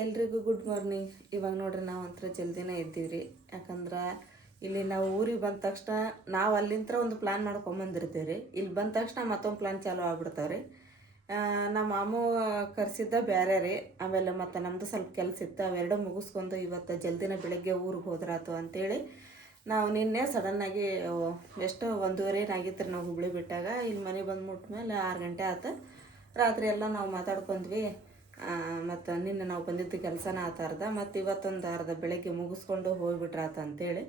ಎಲ್ರಿಗೂ good morning. ಇವಾಗ ನೋಡ್ರಿ ನಾವು ಒಂಥರ ಜಲ್ದಿನೇ ಇದ್ದೀವ್ರಿ. ಯಾಕಂದ್ರೆ ಇಲ್ಲಿ ನಾವು ಊರಿಗೆ ಬಂದ ತಕ್ಷಣ ನಾವು ಅಲ್ಲಿಂದ ಒಂದು ಪ್ಲ್ಯಾನ್ ಮಾಡ್ಕೊಂಬಂದಿರ್ತೀವಿ ರೀ. ಇಲ್ಲಿ ಬಂದ ತಕ್ಷಣ ಮತ್ತೊಂದು ಪ್ಲ್ಯಾನ್ ಚಾಲೂ ಆಗ್ಬಿಡ್ತಾವೆ ರೀ. ನಮ್ಮ ಮಾಮೂ ಕರೆಸಿದ್ದ ಬೇರೆ ರೀ. ಆಮೇಲೆ ಮತ್ತು ನಮ್ಮದು ಸ್ವಲ್ಪ ಕೆಲಸ ಇತ್ತು, ಅವೆರಡು ಮುಗಿಸ್ಕೊಂಡು ಇವತ್ತು ಜಲ್ದಿನ ಬೆಳಗ್ಗೆ ಊರಿಗೆ ಹೋದ್ರಾತು ಅಂತೇಳಿ ನಾವು ನಿನ್ನೆ ಸಡನ್ನಾಗಿ ಎಷ್ಟು 1:30 ಆಗಿತ್ತು ರೀ. ನಾವು ಹುಬ್ಳಿ ಬಿಟ್ಟಾಗ ಇಲ್ಲಿ ಮನೆ ಬಂದು ಮುಟ್ಟ ಮೇಲೆ 6 ಗಂಟೆ ಆಯ್ತು. ರಾತ್ರಿ ಎಲ್ಲ ನಾವು ಮಾತಾಡ್ಕೊಂಡ್ವಿ. ಮತ್ತು ನಿನ್ನೆ ನಾವು ಬಂದಿದ್ದು ಕೆಲಸನ ಆತಾರ್ದ, ಮತ್ತು ಇವತ್ತೊಂದು ಅರ್ಧ ಬೆಳಗ್ಗೆ ಮುಗಿಸ್ಕೊಂಡು ಹೋಗ್ಬಿಟ್ರಾತ ಅಂತೇಳಿ.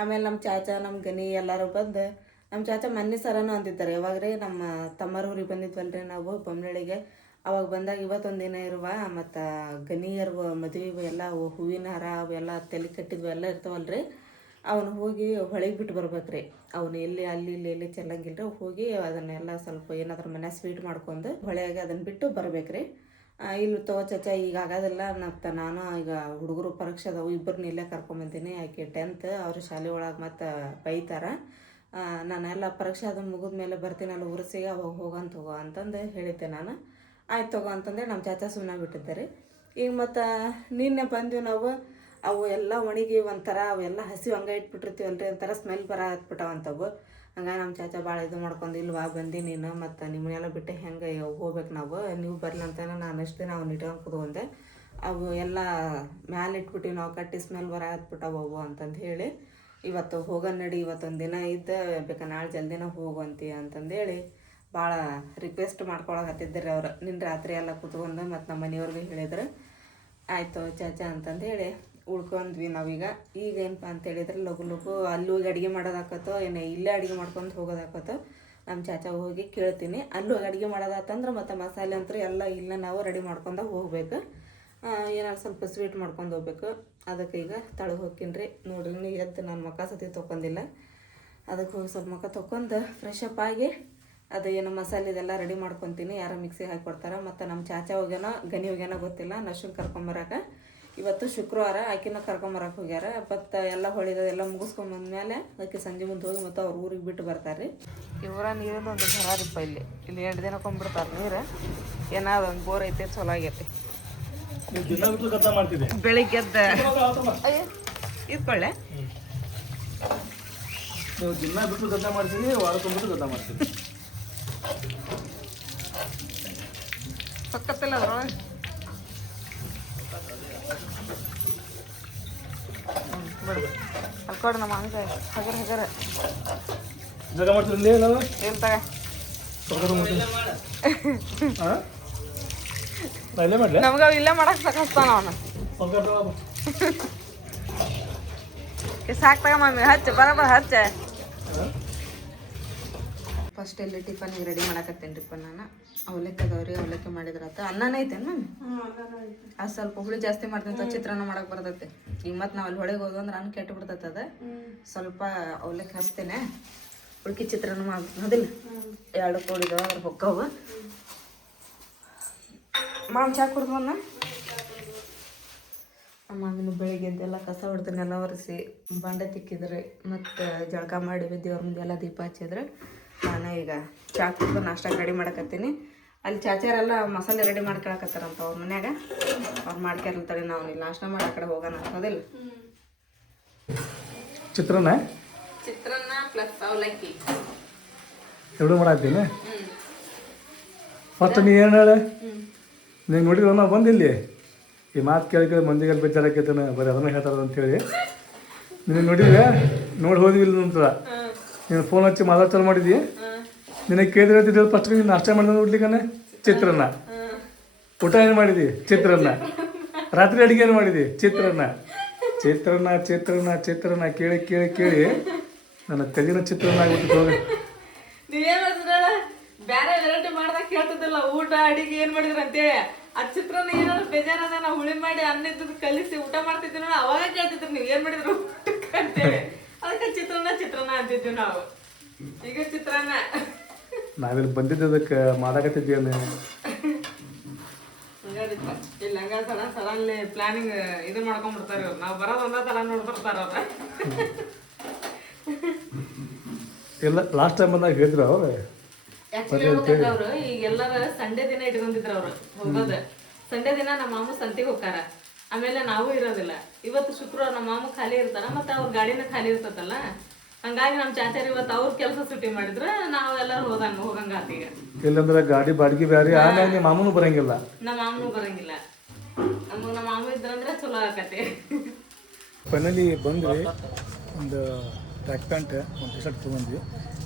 ಆಮೇಲೆ ನಮ್ಮ ಚಾಚಾ ನಮ್ಮ ಗನಿ ಎಲ್ಲರೂ ಬಂದು, ನಮ್ಮ ಚಾಚಾ ಮೊನ್ನೆ ಸರನೂ ಅಂದಿದ್ದಾರೆ. ಯಾವಾಗ ರೀ ನಮ್ಮ ತಮ್ಮರ ಊರಿಗೆ ಬಂದಿದ್ವಲ್ರಿ ನಾವು ಬೊಮ್ಮನಳ್ಳಿಗೆ, ಅವಾಗ ಬಂದಾಗ ಇವತ್ತೊಂದು ದಿನ ಇರುವ ಮತ್ತು ಗನಿಯರು ಮದುವೆ ಎಲ್ಲ ಹೂವಿನ ಹಾರ ಅವೆಲ್ಲ ತಲೆ ಕಟ್ಟಿದ್ವು ಎಲ್ಲ ಇರ್ತಾವಲ್ರಿ. ಅವನು ಹೋಗಿ ಹೊಳೆಗೆ ಬಿಟ್ಟು ಬರ್ಬೇಕ್ರಿ. ಅವನು ಎಲ್ಲಿ ಅಲ್ಲಿ ಇಲ್ಲಿ ಎಲ್ಲಿ ಚೆಲ್ಲಂಗಿಲ್ಲ ರೀ. ಹೋಗಿ ಅದನ್ನೆಲ್ಲ ಸ್ವಲ್ಪ ಏನಾದ್ರೂ ಮನೆ ಸ್ವೀಟ್ ಮಾಡ್ಕೊಂಡು ಹೊಳೆಯಾಗೆ ಅದನ್ನು ಬಿಟ್ಟು ಬರ್ಬೇಕ್ರಿ. ಇಲ್ಲಿ ತಗೋ ಚಾಚಾ ಈಗ ಆಗೋದಿಲ್ಲ ಮತ್ತು ನಾನು ಈಗ ಹುಡುಗರು ಪರೀಕ್ಷೆ ಅದಾವು, ಇಬ್ಬರನ್ನ ಇಲ್ಲೇ ಕರ್ಕೊಂಬಂತೀನಿ. ಆಕೆ 10th ಅವ್ರ ಶಾಲೆ ಒಳಗೆ ಮತ್ತು ಬೈತಾರೆ. ನಾನೆಲ್ಲ ಪರೀಕ್ಷೆ ಅದನ್ನು ಮುಗಿದ ಮೇಲೆ ಬರ್ತೀನಿ ಅಲ್ಲಿ ಉರ್ಸಿಗೆ, ಅವಾಗ ಹೋಗಂತ ತಗೋ ಅಂತಂದು ಹೇಳಿದ್ದೆ ನಾನು. ಆಯ್ತು ತಗೋ ಅಂತಂದೆ ನಮ್ಮ ಚಾಚಾ ಸುಮ್ಮನೆ ಬಿಟ್ಟಿದ್ದಾರೆ. ಈಗ ಮತ್ತು ನಿನ್ನೆ ಬಂದ್ವಿ ನಾವು. ಅವು ಎಲ್ಲ ಒಣಗಿ ಒಂಥರ ಅವೆಲ್ಲ ಹಸಿ ಹಂಗೆ ಇಟ್ಬಿಟ್ಟಿರ್ತೀವಲ್ರಿ, ಒಂಥರ ಸ್ಮೆಲ್ ಹತ್ಬಿಟ್ಟಾವಂತವು. ಹಂಗಾಗಿ ನಮ್ಮ ಚಾಚಾ ಭಾಳ ಇದು ಮಾಡ್ಕೊಂಡು ಇಲ್ವಾ ಬಂದು ನೀನು ಮತ್ತು ನಿಮ್ಮನ್ನೆಲ್ಲ ಬಿಟ್ಟು ಹೆಂಗೆ ಹೋಗ್ಬೇಕು ನಾವು, ನೀವು ಬರ್ಲಂತ ನಾನು ಎಷ್ಟು ದಿನ ಅವ್ನು ಇಟ್ಕೊಂಡು ಕೂತ್ಕೊಂಡೆ. ಅವು ಎಲ್ಲ ಮ್ಯಾಲೆ ಇಟ್ಬಿಟ್ಟು ನಾವು ಕಟ್ಟಿ ಸ್ಮೆಲ್ ಹತ್ಬಿಟ್ಟವು ಅಂತಂದು ಹೇಳಿ ಇವತ್ತು ಹೋಗೋಣ ನಡಿ, ಇವತ್ತೊಂದು ದಿನ ಇದ್ದು ಬೇಕಾ ನಾಳೆ ಜಲ್ದಿನ ಹೋಗುವಂತಿ ಅಂತಂದೇಳಿ ಭಾಳ ರಿಕ್ವೆಸ್ಟ್ ಮಾಡ್ಕೊಳಕತ್ತಿದ್ದಾರೆ ಅವ್ರು. ನಿನ್ನ ರಾತ್ರಿ ಎಲ್ಲ ಕೂತ್ಕೊಂಡು ಮತ್ತು ನಮ್ಮ ಮನೆಯವ್ರಿಗೆ ಹೇಳಿದ್ರು. ಆಯಿತು ಚಾಚಾ ಅಂತಂದೇಳಿ ಉಳ್ಕೊಂಡ್ವಿ ನಾವೀಗ. ಈಗ ಏನಪ್ಪ ಅಂತೇಳಿದ್ರೆ ಲಘು ಲಘು ಅಲ್ಲಿ ಹೋಗಿ ಅಡುಗೆ ಮಾಡೋದಾಕತ್ತೋ ಏನು ಇಲ್ಲೇ ಅಡುಗೆ ಮಾಡ್ಕೊಂಡು ಹೋಗೋದಾಕತ್ತೋ ನಮ್ಮ ಚಾಚಾ ಹೋಗಿ ಕೇಳ್ತೀನಿ. ಅಲ್ಲಿ ಹೋಗಿ ಅಡುಗೆ ಮಾಡೋದಾತಂದ್ರೆ ಮತ್ತು ಮಸಾಲೆ ಅಂತೂ ಎಲ್ಲ ಇಲ್ಲ ನಾವು ರೆಡಿ ಮಾಡ್ಕೊಂಡು ಹೋಗ್ಬೇಕು. ಏನಾದ್ರು ಸ್ವಲ್ಪ ಸ್ವೀಟ್ ಮಾಡ್ಕೊಂಡು ಹೋಗ್ಬೇಕು. ಅದಕ್ಕೆ ಈಗ ತಳಗೆ ಹೋಗ್ತೀನಿ ರೀ. ನೋಡ್ರಿ ಎದ್ದು ನಾನು ಮುಖ ಸತಿ ತೊಗೊಂಡಿಲ್ಲ, ಅದಕ್ಕೆ ಹೋಗಿ ಸ್ವಲ್ಪ ಮುಖ ತೊಗೊಂಡು ಫ್ರೆಶ್ ಅಪ್ ಆಗಿ ಅದು ಏನು ಮಸಾಲೆ ಇದೆಲ್ಲ ರೆಡಿ ಮಾಡ್ಕೊತೀನಿ. ಯಾರೋ ಮಿಕ್ಸಿಗೆ ಹಾಕಿ ಕೊಡ್ತಾರೆ. ಮತ್ತು ನಮ್ಮ ಚಾಚಾ ಹೋಗ್ಯಾನೋ ಗನಿ ಹೋಗ್ಯಾನೋ ಗೊತ್ತಿಲ್ಲ, ನಶುನ್ ಕರ್ಕೊಂಬರಕ್ಕೆ. ಇವತ್ತು ಶುಕ್ರವಾರ, ಆಕಿನ ಕರ್ಕೊಂಬರಕ್ಕೆ ಹೋಗ್ಯಾರ. ಮತ್ತು ಎಲ್ಲ ಹೊಳಿದೆಲ್ಲ ಮುಗಿಸ್ಕೊಂಬಂದ್ಮೇಲೆ ಅದಕ್ಕೆ ಸಂಜೆ ಮುಂದೆ ಹೋಗಿ ಮತ್ತು ಅವ್ರ ಊರಿಗೆ ಬಿಟ್ಟು ಬರ್ತಾರೆ ರೀ. ಇವರ ನೀರಿಂದ ಒಂದು ಬರಾರಿಪ್ಪ ಇಲ್ಲಿ 2 ದಿನಕ್ಕೊಂಬಿಡ್ತಾರೆ ನೀರು. ಏನಾದ್ರು ಒಂದು ಬೋರ್ ಐತೆ, ಚಲೋ ಆಗೈತಿ. ಬೆಳಿಗ್ಗೆ ಇದ್ಕೊಳ್ಳೆ ದಿನ ಬಿಟ್ಟು ಗದ್ದೆ ಮಾಡ್ತೀನಿ, ವಾರಕ್ಕೊಂಡ್ಬಿಟ್ಟು ಗದ್ದೆ ಮಾಡ್ತೀನಿ. ಪಕ್ಕತ್ತಲ್ಲ ಅದ್ರೊಳಗೆ ಅಲ್ಲಿ ಕೊಡು ನಮ್ಮ ಹಂಗ ಹಗರ ಜಾಗ ಮಾಡ್ತೀನಿ ನಾವು ಏನು ತಗ ನಮ್ಗೆ ಅವು ಇಲ್ಲೇ ಮಾಡಕ್ಕೆ ಸಾಕಸ್ತಾನ ಅವನು. ಸಾಕು ತಗ ಮಮ್ಮಿ, ಹಚ್ಚ ಬರೋಬ್ಬರ ಹಚ್ಚ. ಫಸ್ಟ್ ಎಲ್ಲಿ ಟಿಫನಿಗೆ ರೆಡಿ ಮಾಡಕತ್ತೇನೆ ರೀಪ್ಪ ನಾನು. ಅವಲಕ್ಕಿ ಅದಾವ್ರಿ, ಅವಲಕ್ಕಿ ಮಾಡಿದ್ರಾತ. ಅನ್ನನೇ ಐತೇನು ಮ್ಯಾಮ್? ಅದು ಸ್ವಲ್ಪ ಹುಳಿ ಜಾಸ್ತಿ ಮಾಡ್ತೀನಿ, ಚಿತ್ರಾನ್ನ ಮಾಡಕ್ಕೆ ಬರ್ತೈತೆ. ಈಗ ಮತ್ತು ನಾವು ಅಲ್ಲಿ ಹೊಳೆಗೆ ಹೋದ್ವು ಅಂದ್ರೆ ಅನ್ನ ಕೆಟ್ಟು ಬಿಡ್ತೈತೆ. ಅದು ಸ್ವಲ್ಪ ಅವಲಕ್ಕಿ ಹಚ್ತೇನೆ, ಉಳ್ಕಿ ಚಿತ್ರಾನ್ನ ಮಾಡ್ಬೇಕು ಅದಿಲ್ಲ. 2 ಕೋಡಿದಾವ ಅದ್ರ ಹೊಕ್ಕವು. ಮಾಮ್ ಚಾ ಕುಡ್ದವನ್ನ ಮಾಮಿನ ಬೆಳಿಗ್ಗೆ ಎದ್ದೆಲ್ಲ ಕಸ ಹೊಡ್ತೀನಿ, ಎಲ್ಲ ಒರೆಸಿ ಬಾಂಡೆ ತಿಕ್ಕಿದ್ರೆ ಮತ್ತು ಜಳಕ ಮಾಡಿ ದೇವ್ರ ಮುಂದೆ ಎಲ್ಲ ದೀಪ ಹಚ್ಚಿದ್ರೆ ನಾನು ಈಗ ಚಾ ಕುಡ್ದು ನಾಷ್ಟಾಗ ರೆಡಿ ಮಾಡಕತ್ತೀನಿ. ಅಲ್ಲಿ ಚಾಚಾರೆಲ್ಲ ಮಸಾಲೆ ರೆಡಿ ಮಾಡ್ಕೊಳಕತ್ತಾರಂತ ಅವ್ರ ಮನ್ಯಾಗ. ಅವ್ರು ಮಾಡ್ಕ್ಯಾರಲ್ತಾರೆ, ನಾವು ಇಲ್ಲಿ ನಾಷ್ಟ ಮಾಡಿ ಆ ಕಡೆ ಹೋಗೋಣ ಅನ್ನೋದಿಲ್ಲ. ಚಿತ್ರಾನ್ನ ಪ್ಲಸ್ ಅವಲಕ್ಕಿ 2 ಮಾಡಾಕ್ತೀನಿ. ಫಸ್ಟ್ ನೀ ಏನು ಹೇಳ, ನೀವು ನೋಡಿದ್ರು ನಾವು ಬಂದಿಲ್ಲಿ ಈ ಮಾತು ಕೇಳಿ ಮಂದಿಗೆ ಬೇಜಾರಾಕೈತೇನೆ, ಬರೀ ಅದನ್ನ ಹೇಳ್ತಾರ ಅಂತೇಳಿ ನೀನು ನೋಡಿದ್ವಿ. ನೋಡಿ ಹೋದ್ವಿ ಇಲ್ಲ ನಂತರ ನೀನು ಫೋನ್ ಹಚ್ಚಿ ಮಾತಾಡ್ಚಾಲು ಮಾಡಿದ್ವಿ. ನಿನಗೆ ಕೇಳಿದ್ರೆ ಫಸ್ಟ್ ನೀನು ನಾಷ್ಟ ಮಾಡಿದ ನೋಡ್ಲಿಕ್ಕೆ ಚಿತ್ರಾನ್ನ. ಊಟ ಏನು ಮಾಡಿದ್ವಿ? ಚಿತ್ರಾನ್ನ. ರಾತ್ರಿ ಅಡುಗೆ ಏನು ಮಾಡಿದ್ವಿ? ಚಿತ್ರಾನ್ನ. ಚಿತ್ರಾನ್ನ ಚಿತ್ರಾನ್ನ ಚಿತ್ರಾನ್ನ ಕೇಳಿ ಕೇಳಿ ಕೇಳಿ ನನ್ನ ತಲೆನ ಚಿತ್ರಾನ್ನ ಆಗ್ಬಿಟ್ಟು ಹೋಗಿ. ನೀವೇನ್ ಮಾಡಿದ್ರ ಬೇರೆ ವೆರೈಟಿ ಮಾಡ್ದಾಗ ಕೇಳ್ತದಿಲ್ಲ, ಊಟ ಅಡಿಗೆ ಏನ್ ಮಾಡಿದ್ರ ಅಂತೇಳಿ. ಆ ಚಿತ್ರಾನ್ನ ಏನಾದ್ರು ಬೇಜಾರದ ನಾವು ಹುಳಿ ಮಾಡಿ ಅನ್ನದ್ದು ಕಲಿಸಿ ಊಟ ಮಾಡ್ತಿದ್ವಿ ನಾವು, ಅವಾಗ ಕೇಳ್ತಿದ್ರು ನೀವು ಏನ್ ಮಾಡಿದ್ರು ಅಂತೇಳಿ. ಅದಕ್ಕೆ ಚಿತ್ರಾನ್ನ ಅಂತಿದ್ವಿ ನಾವು. ಈಗ ಚಿತ್ರಾನ್ನ ನಾವಿಲ್ಲಿ ಬಂದಿದ್ದಕ್ಕೆ ಮಾಡಾಕತ್ತಿದ್ವಿ ಅಲ್ಲಿ. ಇಲ್ಲ ಹಂಗ ಸಡನ್ಲಿ ಪ್ಲಾನಿಂಗ್ ಇದು ಮಾಡ್ಕೊಂಡ್ಬಿಡ್ತಾರೆ ಇವ್ರು. ನಾವು ಬರೋದು ಒಂದೇ ಸಲ ನೋಡ್ಬಿಡ್ತಾರ ಅವ್ರ. ಎಲ್ಲ ಲಾಸ್ಟ್ ಟೈಮ್ ಬಂದಾಗ ಹೇಳಿದ್ರು ಅವ್ರು. ಆಕ್ಚುಲಿ ಅವ್ರು ಈಗ ಎಲ್ಲರ ಸಂಡೇ ದಿನ ಇಟ್ಕೊಂಡಿದ್ರು ಅವ್ರು ಹೋಗೋದ. ಸಂಡೇ ದಿನ ನಮ್ಮ ಮಾಮು ಸಂತಿಗೆ ಹೋಗಾರ, ಆಮೇಲೆ ನಾವು ಇರೋದಿಲ್ಲ. ಇವತ್ತು ಶುಕ್ರವಾರ ನಮ್ಮ ಮಾಮು ಖಾಲಿ ಇರ್ತಾರ, ಮತ್ತೆ ಅವ್ರ ಗಾಡಿನ ಖಾಲಿ ಇರ್ತತಲ್ಲ, ಹಂಗಾಗಿ ನಮ್ಮ ಚಾಚಾರ ಇವತ್ತು ಅವ್ರ ಕೆಲಸ ಸುಟ್ಟಿ ಮಾಡಿದ್ರೆ ನಾವು ಎಲ್ಲರೂ ಹೋಗಂಗಾತ. ಈಗ ಇಲ್ಲಂದ್ರೆ ಗಾಡಿ ಬಾಡಿಗೆ ಬೇರೆ, ಆಮೇಲೆ ನಿಮ್ಮ ಮಾಮೂನು ಬರಂಗಿಲ್ಲ, ನಮ್ಮ ಮಾಮನು ಬರಂಗಿಲ್ಲ. ನಮ್ಮ ಮಾಮ ಇದ್ರಂದ್ರೆ ಚಲೋ ಆಕತಿ. ಫೈನಲಿ ಬಂದ್ವಿ, ಒಂದು ಟ್ರ್ಯಾಕ್ ಪ್ಯಾಂಟ್ ಒಂದು ಟಿ ಶರ್ಟ್ ತೊಗೊಂಡ್ವಿ.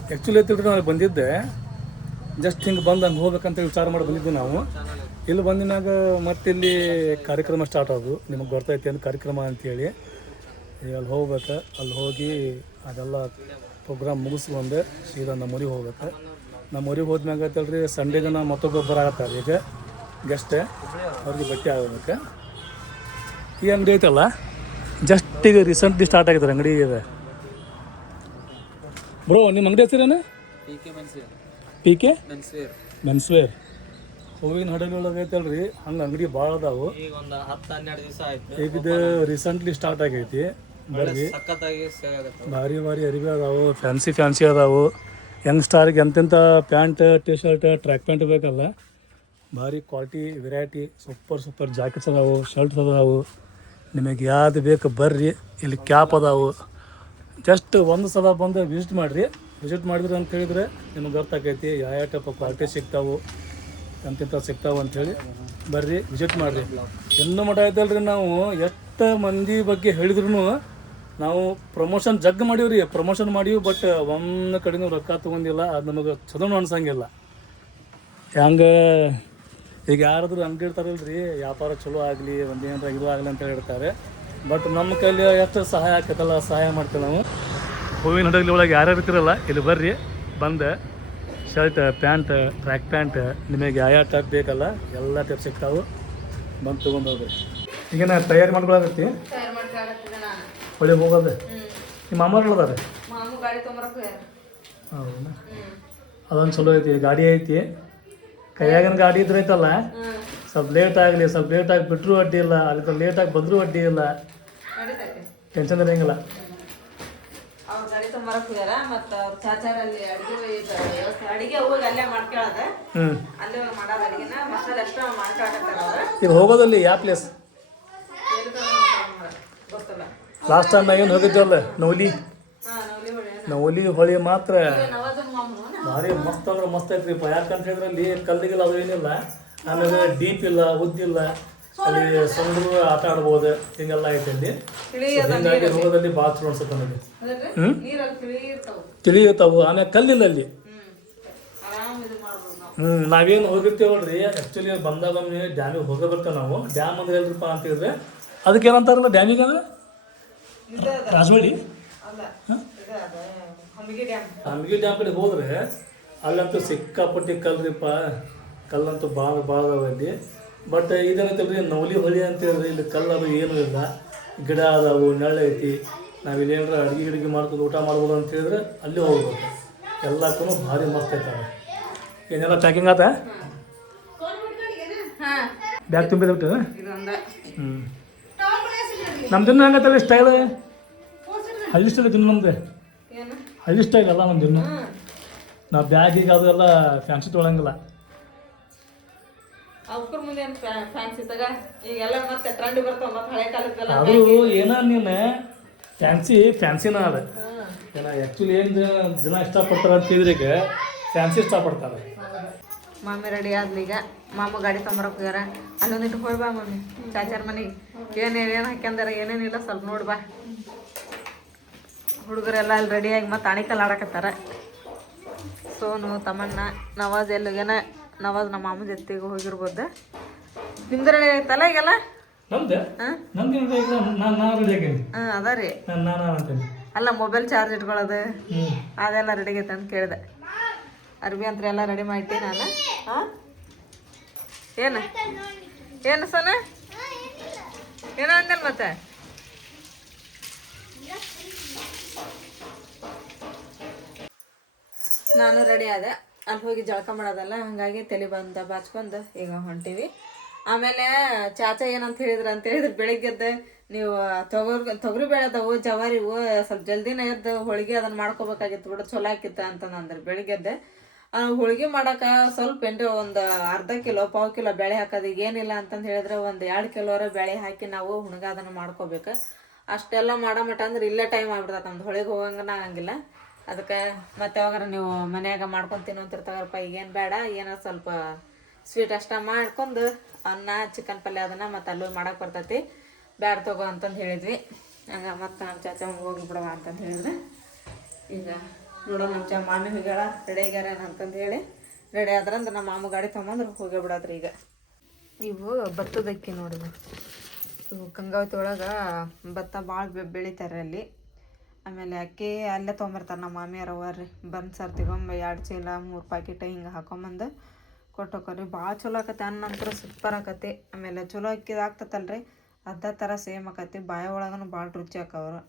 ಆ್ಯಕ್ಚುಲಿ ತಿಳ್ರಿ ನಾವು ಬಂದಿದ್ದೆ ಜಸ್ಟ್ ಹಿಂಗೆ ಬಂದು ಹಂಗೆ ಹೋಗ್ಬೇಕಂತ ವಿಚಾರ ಮಾಡಿ ಬಂದಿದ್ವಿ ನಾವು. ಇಲ್ಲಿ ಬಂದಿನಾಗ ಮತ್ತೆ ಇಲ್ಲಿ ಕಾರ್ಯಕ್ರಮ ಸ್ಟಾರ್ಟ್ ಆದವು, ನಿಮಗೆ ಗೊತ್ತೈತಿ ಅಂತ ಕಾರ್ಯಕ್ರಮ ಅಂತೇಳಿ. ಅಲ್ಲಿ ಹೋಗ್ಬೇಕು, ಅಲ್ಲಿ ಹೋಗಿ ಅದೆಲ್ಲ ಪ್ರೋಗ್ರಾಮ್ ಮುಗಿಸ್ಕೊಂಡು ಸೀದಾ ನಮ್ಮ ಊರಿಗೆ ಹೋಗ್ಬೇಕು. ನಮ್ಮ ಊರಿಗೆ ಹೋದ್ಮ್ಯಾಗ ಐತಲ್ರಿ ಸಂಡೇ ದಿನ ಮತ್ತೊಬ್ಬೊಬ್ಬರು ಆಗತ್ತಾರೆ ಈಗ ಗೆಸ್ಟ್, ಅವ್ರಿಗೆ ಬಟ್ಟೆ ಆಗಬೇಕು. ಈ ಅಂಗಡಿ ಐತಲ್ಲ ಜಸ್ಟ್ ಈಗ ರೀಸೆಂಟ್ಲಿ ಸ್ಟಾರ್ಟ್ ಆಗಿದ್ದಾರೆ ಅಂಗಡಿ ಇದೆ. ಬ್ರೋ ನಿಮ್ಮ ಅಂಗಡಿ ಹೆಸರೇನು? P K menswear. ಹೂವಿನ ಹಡಗಲಿ ಒಳಗೆ ಐತಲ್ರಿ ಹಂಗೆ ಅಂಗಡಿ ಭಾಳ ಅದಾವು. ಈಗ ಒಂದು 10-12 ದಿವಸ ಆಯ್ತು. ಈಗ ಇದು ರೀಸೆಂಟ್ಲಿ ಸ್ಟಾರ್ಟ್ ಆಗೈತಿ. ಬರ್ರಿ, ಸಖತ್ತಾಗಿ ಸೇಲ್ ಆಗುತ್ತೆ. ಭಾರಿ ಭಾರಿ ಅರಿವಿ ಅದಾವು, ಫ್ಯಾನ್ಸಿ ಅದಾವು. ಯಂಗ್ ಸ್ಟಾರ್ಗೆ ಎಂತೆಂಥ pant, T shirt, track pant ಬೇಕಲ್ಲ, ಭಾರಿ ಕ್ವಾಲಿಟಿ ವೆರೈಟಿ ಸೂಪರ್ ಜಾಕೆಟ್ಸ್ ಅದಾವು, ಶರ್ಟ್ಸ್ ಅದಾವು. ನಿಮಗೆ ಯಾವ್ದು ಬೇಕು ಬರ್ರಿ, ಇಲ್ಲಿ ಕ್ಯಾಪ್ ಅದಾವು. ಜಸ್ಟ್ ಒಂದು ಸಲ ಬಂದು ವಿಸಿಟ್ ಮಾಡಿದ್ರಿ ಅಂತ ಹೇಳಿದ್ರೆ ನಿಮಗೆ ಗೊತ್ತಾಕೈತಿ ಯಾವ ಟೈಪ್ ಕ್ವಾಲಿಟಿ ಸಿಗ್ತಾವು, ಎಂತೆಂಥ ಸಿಗ್ತಾವೆ ಅಂಥೇಳಿ. ಬರ್ರಿ ವಿಸಿಟ್ ಮಾಡಿರಿ. ಇನ್ನೂ ಮಠ ಐತಲ್ರಿ, ನಾವು ಎಷ್ಟು ಮಂದಿ ಬಗ್ಗೆ ಹೇಳಿದ್ರು ನಾವು ಪ್ರಮೋಷನ್ ಜಗ್ ಮಾಡೀವ್ರಿ, ಪ್ರಮೋಷನ್ ಮಾಡೀವಿ. ಬಟ್ ಒಂದು ಕಡೆನೂ ರೊಕ್ಕ ತೊಗೊಂಡಿಲ್ಲ, ಅದು ನಮಗೆ ಚಲೋ ಅನ್ಸಂಗಿಲ್ಲ. ಹೆಂಗೆ ಈಗ ಯಾರಾದ್ರೂ ಅಂಗಡಿ ಇರ್ತಾರಲ್ರಿ, ವ್ಯಾಪಾರ ಚಲೋ ಆಗಲಿ, ಒಂದೇನಾರ ಇದು ಆಗಲಿ ಅಂತ ಹೇಳ್ತಾರೆ. ಬಟ್ ನಮ್ಮ ಕೈಲಿ ಎಷ್ಟು ಸಹಾಯ ಆಕತ್ತಲ್ಲ ಸಹಾಯ ಮಾಡ್ತೀವಿ ನಾವು. ಹೂವಿನ ಹಡಗಲಿ ಒಳಗೆ ಯಾರ್ಯಾರು ಇರ್ತಿರಲ್ಲ ಇಲ್ಲಿ ಬರ್ರಿ, ಬಂದು ಶರ್ಟ್, ಪ್ಯಾಂಟ್, ಟ್ರ್ಯಾಕ್ ಪ್ಯಾಂಟ್, ನಿಮಗೆ ಯಾವ ಟೈಪ್ ಬೇಕಲ್ಲ ಎಲ್ಲ ಟೈಪ್ ಸಿಗ್ತಾವೆ, ಬಂದು ತೊಗೊಂಡು ಹೋಗ್ರಿ. ಈಗ ನಾ ತಯಾರಿ ಮಾಡ್ಕೊಳಕತ್ತಿ, ಹೊಳೆ ಹೋಗೋದು. ನಿಮ್ಮ ಮಾಮರು ಅದಾರೆ, ಮಾಮು ಗಾಡಿ ತೊಗೊಂಬರಕ್ಕೆ ಹೌದಾ? ಅದೊಂದು ಚಲೋ ಐತಿ, ಗಾಡಿ ಐತಿ. ಕೈಯಾಗಿನ ಗಾಡಿ ಇದ್ರೆ ಐತಲ್ಲ, ಸ್ವಲ್ಪ ಲೇಟ್ ಆಗಿ ಬಿಟ್ಟರು ಅಡ್ಡಿ ಇಲ್ಲ, ಅಲ್ಲಿ ಲೇಟಾಗಿ ಬಂದರೂ ಅಡ್ಡಿ ಇಲ್ಲ, ಟೆನ್ಷನ್ ಇರೋಂಗಿಲ್ಲ. ಅವ್ರ ಗಾಡಿ ತೊಗೊಂಬರಕ್ಕೆ ಹೋಗ್ಯಾರ. ಮತ್ತು ಅವ್ರ ಚಾಚಾರಲ್ಲಿ ಅಡಿಗೆ ಹೋಗಿ ಅಲ್ಲೇ ಮಾಡ್ಕೊಳ್ಳೋದ, ಅಲ್ಲೇ ಮಾಡೋದು ಅಡಿಗೆನ ಮಸಾಲೆ ಅಷ್ಟು ಮಾಡ್ಕೊಳಕತ್ತಾರ ಅವ್ರು. ಇದು ಹೋಗೋದಲ್ಲಿ ಯಾವ ಪ್ಲೇಸ್ ಗೊತ್ತಲ್ಲ. ಲಾಸ್ಟ್ ಟೈಮ್ ನಾ ಏನು ಹೋಗಿದ್ದೇವಲ್ಲ ನವಲಿ ಹೊಳಿ ಮಾತ್ರ ನವಾಜನ್ ಮಾಮೂನು ಭಾರಿ ಮಸ್ತ್ ಅಂದ್ರೆ ಮಸ್ತ್ ಐತ್ರಿಪ್ಪ. ಯಾಕಂತ ಹೇಳಿದ್ರೆ ಅಲ್ಲಿ ಕಲ್ಲಿಗೆಲ್ಲ ಅದು ಏನಿಲ್ಲ, ಆಮೇಲೆ ಡೀಪ್ ಇಲ್ಲ, ಉದ್ದಿಲ್ಲ, ಅಲ್ಲಿ ಸಣ್ಣ ಆಟ ಆಡ್ಬೋದು, ಹಿಂಗೆಲ್ಲ ಐತೆ ಅಲ್ಲಿ. ಹಿಂಗಾಗಿ ಹೋಗೋದಲ್ಲಿ ಭಾಳ ಚಲೋ ಅನ್ಸುತ್ತೆ ನನಗೆ. ತಿಳಿ ಇರ್ತಾವು, ಆಮೇಲೆ ಕಲ್ಲಿಲ್ಲ ಅಲ್ಲಿ. ನಾವೇನು ಹೋಗಿರ್ತೀವಿ ನೋಡ್ರಿ, ಆ್ಯಕ್ಚುಲಿ ಬಂದಾಗೊಮ್ಮೆ ಡ್ಯಾಮಿಗೆ ಹೋಗಬರ್ತೇವೆ ನಾವು. ಡ್ಯಾಮ್ ಅಂದ್ರೆ ಎಲ್ರಿಪ್ಪ ಅಂತ ಹೇಳಿದ್ರೆ ಅದಕ್ಕೆ ಏನಂತಾರಲ್ಲ ಡ್ಯಾಮಿಗೆ ಅಂದ್ರೆ ರಾಜವಾಡಿ, ಹಂಬಿಗೆ ಡ್ಯಾಮ್ ಕಡೆ ಹೋದ್ರೆ ಅಲ್ಲಂತೂ ಸಿಕ್ಕಾಪಟ್ಟಿ ಕಲ್ರಿಪ್ಪ, ಕಲ್ಲಂತೂ ಭಾಳ ಅದಾವ ಅಲ್ಲಿ. ಬಟ್ ಇದೇನೈತಲ್ರಿ ನವಲಿ ಹೊಳಿ ಅಂತ ಹೇಳಿದ್ರೆ ಇಲ್ಲಿ ಕಲ್ಲು ಅದು ಏನೂ ಇಲ್ಲ, ಗಿಡ ಅದಾವು, ನೆಳ್ಳು ಐತಿ. ನಾವು ಇಲ್ಲೇನಾರ ಅಡುಗೆ ಮಾಡ್ಕೊಂಡು ಊಟ ಮಾಡ್ಬೋದು ಅಂತ ಹೇಳಿದ್ರೆ ಅಲ್ಲಿ ಹೋಗ್ಬೇಕು. ಎಲ್ಲಕ್ಕೂ ಭಾರಿ ಮಸ್ತ್ ಐತವೆ. ಏನೆಲ್ಲ ಪ್ಯಾಕಿಂಗ್ ಆತ, ಬ್ಯಾಗ್ ತುಂಬಿದ್ಬಿಟ್ಟು. ನಮ್ದಿನ್ನು ಹಂಗತ್ತಲ್ಲ ಸ್ಟೈಲ್, ಹಳ್ಳಿ ಸ್ಟೈಲ್ ತಿನ್ನು ನಮ್ದು, ಹಳ್ಳಿ ಸ್ಟೈಲ್ ಅಲ್ಲ ನಮ್ದಿನ್ನು. ನಾವು ಬ್ಯಾಗಿಗೆ ಅದೆಲ್ಲ ಫ್ಯಾನ್ಸಿ ತೊಗೊಳಂಗಿಲ್ಲ. ಅವ್ರ ಮುಂದೆ ಫ್ಯಾನ್ಸಿ ತಗ, ಈಗೆಲ್ಲ ಮತ್ತೆ ಟ್ರೆಂಡ್ ಬರ್ತಾವ, ಮತ್ತೆ ಹಳೆ ಕಾಲದ್ದೆಲ್ಲ. ಅದು ಏನೋ ನೀನು ಫ್ಯಾನ್ಸಿನ ಅದ ಏನ. ಆ್ಯಕ್ಚುಲಿ ಏನು ಜನ ಇಷ್ಟಪಡ್ತಾರೆ ಅಂತ ಹೇಳಿದ್ರೆ ಫ್ಯಾನ್ಸಿ ಇಷ್ಟಪಡ್ತಾರೆ. ಮಾಮಿ ರೆಡಿ ಆದ್ಲಿ, ಈಗ ಮಾಮ ಗಾಡಿ ತೊಂಬರಕ್ಕೆ ಹೋಗ್ಯಾರ. ಅಲ್ಲೊಂದಿಟ್ಟು ಹೋಗಿ ಬಾ ಮಮ್ಮಿ, ಚಾಚಾರ ಮನೆಗೆ ಏನೇನು ಹಾಕ್ಯಂದಾರ ಏನೇನಿಲ್ಲ ಸ್ವಲ್ಪ ನೋಡಿ ಬಾ. ಹುಡುಗರೆಲ್ಲ ಅಲ್ಲಿ ರೆಡಿಯಾಗಿ ಮತ್ತೆ ಆಣಿಕಲ್ ಆಡಕತ್ತಾರ. ಸೋನು, ತಮಣ್ಣ, ನವಾಜ್ ಎಲ್ಲಿಗೇನ. ನವಾಜ್ ನಮ್ಮ ಮಾಮನ ಜೊತೆಗೆ ಹೋಗಿರ್ಬೋದು. ನಿಮ್ದು ರೆಡಿ ಆಯ್ತಲ್ಲ ಈಗೆಲ್ಲ? ಅದ ರೀ. ಅಲ್ಲ ಮೊಬೈಲ್ ಚಾರ್ಜ್ ಇಟ್ಕೊಳ್ಳೋದು ಅದೆಲ್ಲ ರೆಡಿ ಆಗೈತೆ ಅಂತ ಕೇಳಿದೆ. ಅರ್ಬಿ ಅಂತ ಎಲ್ಲ ರೆಡಿ ಮಾಡಿಟ್ಟಿ ನಾನು. ಹಾಂ ಏನು ಸೋನ ಏನೋ ಅಂದಲ್ಲ ಮತ್ತೆ? ನಾನು ರೆಡಿ ಆದೆ, ಅಲ್ಲಿ ಹೋಗಿ ಜಳಕ ಮಾಡೋದಲ್ಲ, ಹಾಗಾಗಿ ತಲೆ ಬಾಚ್ಕೊಂಡು ಈಗ ಹೊಂಟೀವಿ. ಆಮೇಲೆ ಚಾಚಾ ಏನಂತ ಹೇಳಿದ್ರು ಅಂತ ಹೇಳಿದ್ರೆ, ಬೆಳಿಗ್ಗೆದ್ದು ನೀವು ತೊಗರಿ ಬೇಳೆದವು ಜವಾರಿವು ಸ್ವಲ್ಪ ಜಲ್ದಿನ ಎದ್ದು ಹೋಳಿಗೆ ಅದನ್ನು ಮಾಡ್ಕೋಬೇಕಾಗಿತ್ತು ಬಿಡು, ಚಲೋ ಆಕಿತ್ತು ಅಂತಂದ್ರೆ ಬೆಳಿಗ್ಗೆದ್ದೆ. ಹೋಳಿಗೆ ಮಾಡಕ್ಕೆ ಸ್ವಲ್ಪ ಏನ್ರಿ ಒಂದು ಅರ್ಧ ಕಿಲೋ ಪಾವು ಕಿಲೋ ಬೇಳೆ ಹಾಕೋದು. ಈಗ ಏನಿಲ್ಲ ಅಂತಂದು ಹೇಳಿದ್ರೆ ಒಂದು 2 ಕಿಲೋರ ಬೇಳೆ ಹಾಕಿ ನಾವು ಹುಣ್ಗಾದನ್ನು ಮಾಡ್ಕೋಬೇಕು. ಅಷ್ಟೆಲ್ಲ ಮಾಡೋ ಮಟ ಅಂದ್ರೆ ಇಲ್ಲೇ ಟೈಮ್ ಆಗ್ಬಿಡ್ತದೆ ನಮ್ದು. ಹೊಳಿಗೆ ಹೋಗಂಗನ ಆಗಂಗಿಲ್ಲ. ಅದಕ್ಕೆ ಮತ್ತೆ ಯಾವಾಗಾರ ನೀವು ಮನ್ಯಾಗ ಮಾಡ್ಕೊಂಡು ತಿನ್ನೋಂತಿರ್ತಾರಪ್ಪ, ಈಗೇನು ಬೇಡ, ಏನೋ ಸ್ವಲ್ಪ ಸ್ವೀಟ್ ಅಷ್ಟ ಮಾಡ್ಕೊಂಡು ಅನ್ನ ಚಿಕನ್ ಪಲ್ಯ ಅದನ್ನು ಮತ್ತು ಅಲ್ಲೂ ಮಾಡಕ್ಕೆ ಬರ್ತೈತಿ, ಬ್ಯಾಡ ತಗೋ ಅಂತಂದು ಹೇಳಿದ್ವಿ. ಹಂಗೆ ಮತ್ತು ನಮ್ಮ ಚಾಚಾ ಹೋಗಿ ಬಿಡವ ಅಂತಂದು ಹೇಳಿದ್ರೆ ಈಗ ನೋಡೋ ನಮ್ಮ ಮಾಮಿ ಹೋಗ್ಯಾಳ, ರೆಡಿ ಆಗ್ಯಾರ ಅಂತಂದು ಹೇಳಿ ರೆಡಿ ಆದ್ರಂದ್ರೆ ನಮ್ಮ ಮಾಮ ಗಾಡಿ ತೊಗೊಂಬಂದ್ರೆ ಹೋಗೇ ಬಿಡೋದ್ರಿ. ಈಗ ಇವು ಭತ್ತದಕ್ಕಿ ನೋಡಿದ್ವಿ, ಇವು ಗಂಗಾವತಿ ಒಳಗೆ ಭತ್ತ ಭಾಳ ಬೆಳಿತಾರೆ ಅಲ್ಲಿ. ಆಮೇಲೆ ಅಕ್ಕಿ ಅಲ್ಲೇ ತೊಗೊಂಬರ್ತಾರೆ ನಮ್ಮ ಮಾಮಿಯವ್ರು ಅವ್ರಿ. ಬಂದು ಸರ್ ತಗೊಂಬ 2 ಚೀಲ 3 ಪ್ಯಾಕೆಟ್ ಹಿಂಗೆ ಹಾಕೊಂಬಂದು ಕೊಟ್ಟು ಹೋಗ್ರಿ. ಭಾಳ ಚಲೋ ಆಕತಿ, ಅನ್ನ ನಂತರ ಸೂಪರ್ ಆಕತಿ. ಆಮೇಲೆ ಚಲೋ ಅಕ್ಕಿದು ಆಗ್ತತಲ್ರಿ, ಅದೇ ಥರ ಸೇಮ್ ಆಕತಿ. ಬಾಯ ಒಳಗೂ ಭಾಳ ರುಚಿ ಆಕವ್ರು.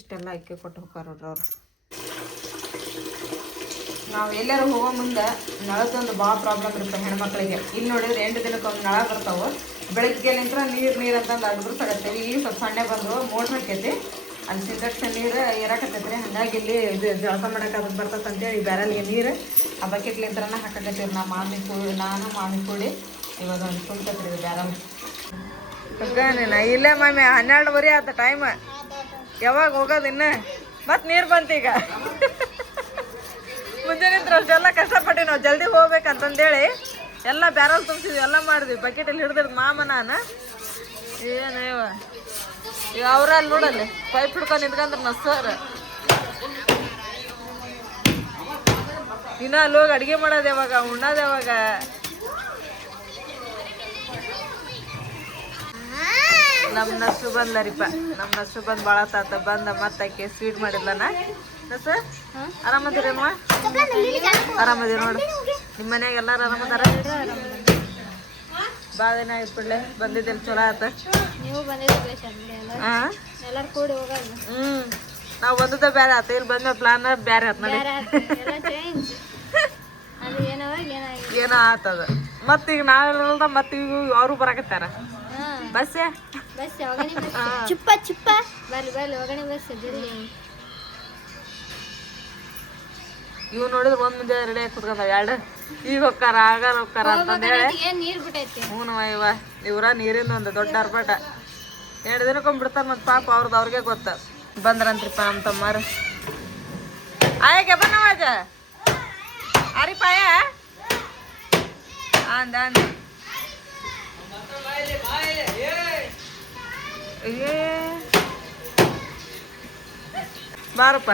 ಇಷ್ಟೆಲ್ಲ ಅಕ್ಕಿ ಕೊಟ್ಟು ಹೋಗ್ತಾರ ನೋಡ್ರಿ ಅವ್ರು. ನಾವು ಎಲ್ಲರೂ ಹೋಗೋ ಮುಂದೆ ನಳದೊಂದು ಭಾಳ ಪ್ರಾಬ್ಲಮ್ ಇರುತ್ತೆ ಹೆಣ್ಮಕ್ಳಿಗೆ. ಇಲ್ಲಿ ನೋಡಿದ್ರೆ 8 ದಿನಕ್ಕೊಮ್ಮೆ ನಳ ಬರ್ತಾವೆ. ಬೆಳಗ್ಗೆಲಿಂತ್ರ ನೀರು ಅಂತಂದು ಅಡ್ಬಿಡ್ಸಾಕತ್ತೀವಿ. ಈಗ ಸ್ವಲ್ಪ ಸಣ್ಣ ಬಂದು ಮೋಟ್ರ್ ಹಾಕೈತಿ, ಅಲ್ಲಿ ಸಿಂಟೆಕ್ಸ್ ನೀರು ಏರಾಕತ್ತೈತ್ರಿ. ಹಾಗಾಗಿ ಇಲ್ಲಿ ಇದು ಜಳಕ ಮಾಡಕ್ಕೆ ಅದಕ್ಕೆ ಬರ್ತೈತೆ ಅಂತೇಳಿ ಬ್ಯಾರಲ್ಗೆ ನೀರು ಆ ಬಕೆಟ್ಲಿಂತ್ರನ ಹಾಕಾಕತ್ತೀವಿ. ನಾನು ಮಾಮಿ ಕೂಡಿ ಇವಾಗ ಒಂದು ತುಂಬ್ತೈತ್ರಿ ಇದು ಬ್ಯಾರಲ್. ಇಲ್ಲೇ ಮಾಮಿ 12 ಆತ ಟೈಮ್. ಯಾವಾಗ ಹೋಗೋದು ಇನ್ನು? ಮತ್ತೆ ನೀರು ಬಂತು ಈಗ. ಮುಂಜಾನೆ ಅಷ್ಟೆಲ್ಲ ಕಷ್ಟಪಟ್ಟು ನಾವು ಜಲ್ದಿ ಹೋಗ್ಬೇಕಂತಂದೇಳಿ ಎಲ್ಲ ಬ್ಯಾರಲ್ ತುಂಬಿಸಿದ್ವಿ, ಎಲ್ಲ ಮಾಡಿದ್ವಿ. ಬಕೆಟಲ್ಲಿ ಹಿಡಿದಿದ್ದು ಮಾಮ ನಾನು. ಏನು ಈಗ ಅವ್ರ ಅಲ್ಲಿ ನೋಡಲ್ಲಿ ಪೈಪ್ ಹಿಡ್ಕೊಂಡು ನಿಂತ್ಕೊಂಡ್ರೆ ನಾ ಸರ್ ಇನ್ನು ಅಲ್ಲಿ ಹೋಗಿ ಅಡುಗೆ ಮಾಡೋದು ಯಾವಾಗ, ಉಣ್ಣೋದು ಯಾವಾಗ? ನಮ್ಮ ನಸು ಬಂದ್ಲರಿಪ್ಪ, ನಮ್ಮ ನಸು ಬಂದು ಭಾಳ ತಾತ ಬಂದ ಮತ್ತೆ ಸ್ವೀಟ್ ಮಾಡಿದ್ಲನ. ನಸ ಆರಾಮದಿರಮ್ಮ? ಆರಾಮದಿರಿ ನೋಡು. ನಿಮ್ಮ ಮನ್ಯಾಗ ಎಲ್ಲಾರು ಆರಾಮದಾರ? ಭಾಳ ದಿನ ಆಯ್ತು ಬಿಡ್ಲೆ ಬಂದಿದ್ದಲ್ಲಿ, ಚಲೋ ಆತ. ಹಾಂ ನಾವು ಬಂದದ ಬೇರೆ ಆತ, ಇಲ್ಲಿ ಬಂದ ಪ್ಲಾನ್ ಬೇರೆ ಆತ ನೋಡಿ. ಏನೋ ಆತದ. ಮತ್ತೀಗ ನಾವೆಲ್ಲ ಮತ್ತೀಗ ಅವರು ಬರಾಕತ್ತಾರ. ಬಸ್ ಇವ್ ನೋಡಿದ್ರೆ ಒಂದ್ ಮುಂಜಾನೆ ರೆಡಿ ಆಗಿ ಕುತ್ಕೊಂಡ 2 ಈಗ ಹೋಗ್ತಾರ ಆಗಾರ ಹೋಗ್ತಾರ ಅಂತಂದೇಳಿ. ಹ್ಞೂ ಇವ ಇವ್ರ ನೀರಿನ ಒಂದು ದೊಡ್ಡ ಅರ್ಪಾಟ. 2 ದಿನಕ್ಕೊಮ್ಮೆ ಬಿಡ್ತಾರ. ಮತ್ತು ಪಾಪ ಅವ್ರಿಗೆ ಗೊತ್ತ. ಬಂದ್ರಂತ್ರಿಪ್ಪ ನಮ್ಮ ತಮ್ಮಾರು. ಆಯಕ್ಕೆ ಬನ್ನವಾಜ ಆರಿಪಾಯ ಅಂದ ಬಾರಪ್ಪ.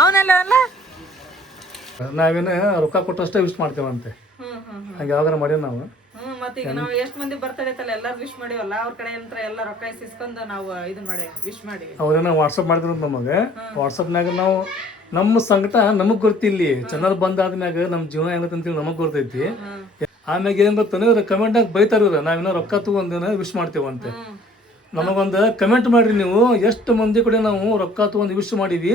ಅವನೆಲ್ಲ ಅಲ್ಲ ನಾವೇನು ರೊಕ್ಕ ಕೊಟ್ಟಷ್ಟೇ ವಿಶ್ ಮಾಡ್ತೇವಂತೆ. ಹಂಗೆ ಯಾವಾಗಾರ ಮಾಡೇವಿ ನಾವು. ಮತ್ತೀಗ ನಾವು ಎಷ್ಟು ಮಂದಿ ಬರ್ತಡೇ ಐತಲ್ಲ ಎಲ್ಲರೂ ವಿಶ್ ಮಾಡಿವಲ್ಲ, ಅವ್ರ ಕಡೆ ಅಂತ ಎಲ್ಲ ರೊಕ್ಕ ಇಸ್ಕೊಂಡು ನಾವು ಇದನ್ನ ಮಾಡಿ ವಿಶ್ ಮಾಡಿ. ಅವ್ರೇನೋ ವಾಟ್ಸಪ್ ಮಾಡಿದ್ರು ನಮಗೆ. ವಾಟ್ಸಪ್ನಾಗ ನಾವು ನಮ್ಮ ಸಂಕಟ ನಮಗೆ ಗೊತ್ತಿಲ್ಲಿ ಚೆನ್ನಾಗಿ ಬಂದಾದ್ಮ್ಯಾಗ ನಮ್ಮ ಜೀವನ ಏನಂತ ಅಂತೇಳಿ ನಮಗೆ ಗೊತ್ತೈತಿ. ಆಮ್ಯಾಗ ಏನ್ ಬರ್ತಂದ್ರೆ ಕಮೆಂಟ್ನಾಗ ಬೈತಾರ, ನಾವೇನೋ ರೊಕ್ಕ ತಗೊಂಡೇನ ವಿಶ್ ಮಾಡ್ತೇವಂತೆ. ನಮಗೊಂದು ಕಮೆಂಟ್ ಮಾಡ್ರಿ ನೀವು, ಎಷ್ಟು ಮಂದಿ ಕಡೆ ನಾವು ರೊಕ್ಕ ತಗೊಂಡು ವಿಶ್ ಮಾಡೀವಿ,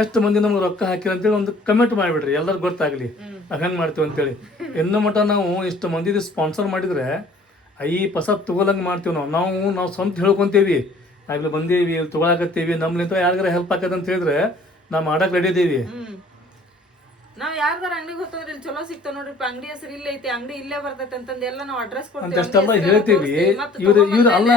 ಎಷ್ಟು ಮಂದಿ ನಮ್ಗೆ ರೊಕ್ಕ ಹಾಕಿರ ಅಂತೇಳಿ ಒಂದು ಕಮೆಂಟ್ ಮಾಡಿಬಿಡ್ರಿ, ಎಲ್ಲರೂ ಗೊತ್ತಾಗ್ಲಿ ನಾವು ಹೆಂಗೆ ಮಾಡ್ತೀವಿ ಅಂತೇಳಿ. ಇನ್ನೂ ಮಟ್ಟ ನಾವು ಇಷ್ಟು ಮಂದಿದು ಸ್ಪಾನ್ಸರ್ ಮಾಡಿದ್ರೆ ಈ ಪಸ ತಗೊಳಂಗೆ ಮಾಡ್ತೀವಿ. ನಾವು ಸ್ವಂತ ಹೇಳ್ಕೊಂತೀವಿ, ನಾವಿಲ್ಲಿ ಬಂದೀವಿ, ಇಲ್ಲಿ ತೊಗೊಳಕತ್ತೀವಿ, ನಮ್ಲಿಂದ ಯಾರಿಗಾರ ಹೆಲ್ಪ್ ಆಕತ್ತೆ ಅಂತ ಹೇಳಿದ್ರೆ ನಾವು ಮಾಡಕ್ಕೆ ರೆಡಿ ಇದ್ದೀವಿ. ನಾವ್ ಯಾರ್ದಾರ ಅಂಗಡಿಗೆ ಹೋಗ್ತಂದ್ರೆ ಇಲ್ಲಿ ಚಲೋ ಸಿಗ್ತಾವ ನೋಡ್ರಿ, ಅಂಗಡಿ ಹೆಸರು ಇಲ್ಲೇ ಐತಿ, ಅಂಗಡಿ ಇಲ್ಲೇ ಬರ್ತೈತೆ ಅಂತಂದ್ ಎಲ್ಲ ನಾವು ಅಡ್ರೆಸ್ ಅಷ್ಟೆಲ್ಲ ಹೇಳ್ತೀವಿ. ಇವ್ರು ಅಲ್ಲ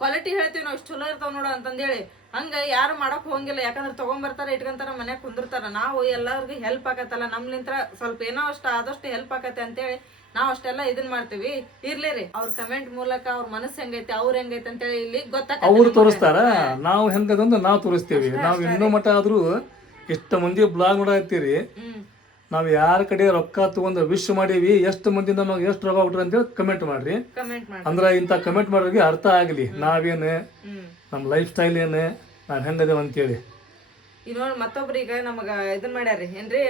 ಕ್ವಾಲಿಟಿ ಹೇಳ್ತೀವಿ ನಾವು, ಇಷ್ಟು ಚಲೋ ಇರ್ತಾವ ನೋಡು ಅಂತಂದೇಳಿ. ಹಂಗ ಯಾರು ಮಾಡಕ್ ಹೋಗಂಗಿಲ್ಲ, ಯಾಕಂದ್ರೆ ತಗೊಂಡ್ಬರ್ತಾರ ಇಟ್ಕೊಂತಾರ ಮನ್ಯಾಗ ಕುಂದಿರ್ತಾರ. ನಾವು ಎಲ್ಲರಿಗೂ ಹೆಲ್ಪ್ ಆಗತ್ತಲ್ಲ, ನಮ್ಲಿಂತ್ರ ಸ್ವಲ್ಪ ಏನೋ ಆದಷ್ಟು ಹೆಲ್ಪ್ ಆಗತ್ತೆ ಅಂತೇಳಿ ನಾವ್ ಅಷ್ಟೆಲ್ಲ ಇದನ್ ಮಾಡ್ತೀವಿ. ಇರ್ಲಿ ರೀ, ಅವ್ರ ಕಮೆಂಟ್ ಮೂಲಕ ಅವ್ರ ಮನಸ್ಸು ಹೆಂಗೈತಿ, ಅವ್ರ ಹೆಂಗೈತಿ ಅಂತೇಳಿ ಇಲ್ಲಿ ಗೊತ್ತಾಗ ಅವ್ರು ತೋರಿಸ್ತಾರ, ನಾವು ಹೆಂಗದಂತ ನಾವು ತೋರಿಸ್ತೀವಿ. ನಾವು ಇನ್ನೂ ಮಟ್ಟ ಆದ್ರೂ ಎಷ್ಟು ಮಂದಿ ಬ್ಲಾಗ್ ನೋಡತ್ತೀರಿ, ನಾವು ಯಾರ ಕಡೆ ರೊಕ್ಕ ತಗೊಂಡು ವಿಶ್ ಮಾಡೀವಿ, ಎಷ್ಟು ಮಂದಿ ನಮಗೆ ಎಷ್ಟು ರೊಕ್ಕ ಕೊಟ್ರಿ ಅಂತೇಳಿ ಕಮೆಂಟ್ ಮಾಡ್ರಿ. ಅಂದ್ರೆ ಇಂಥ ಕಮೆಂಟ್ ಮಾಡೋರಿಗೆ ಅರ್ಥ ಆಗಲಿ ನಾವೇನು, ನಮ್ಮ ಲೈಫ್ ಸ್ಟೈಲ್ ಏನು, ನಾವು ಹೆಂಗದೇವ ಅಂತೇಳಿ. ಈಗ ನೋಡಿ ಮತ್ತೊಬ್ರು ಈಗ ನಮಗ ಇದನ್ ಮಾಡ್ಯಾರಿ ಏನ್ರಿ,